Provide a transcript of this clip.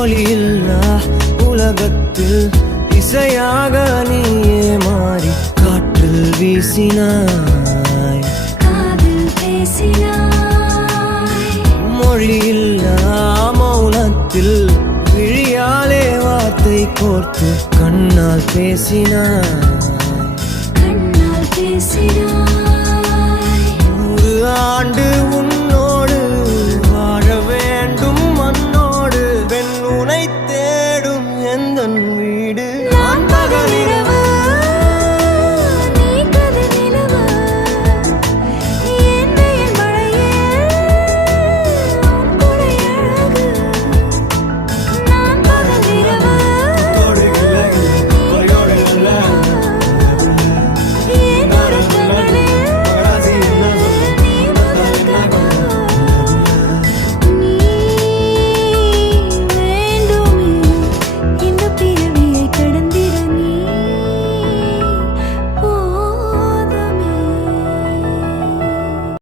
ஒளியில்லா உலகத்தில் இசையாக நீயே மாறி காற்றில் வீசினாய், காதில் பேசினாய். மொழியில்லா மௌனத்தில் விழியாலே வார்த்தை கோர்த்து கண்ணால் பேசினாய், கண்ணால் பேசினாய். 100 ஆண்டு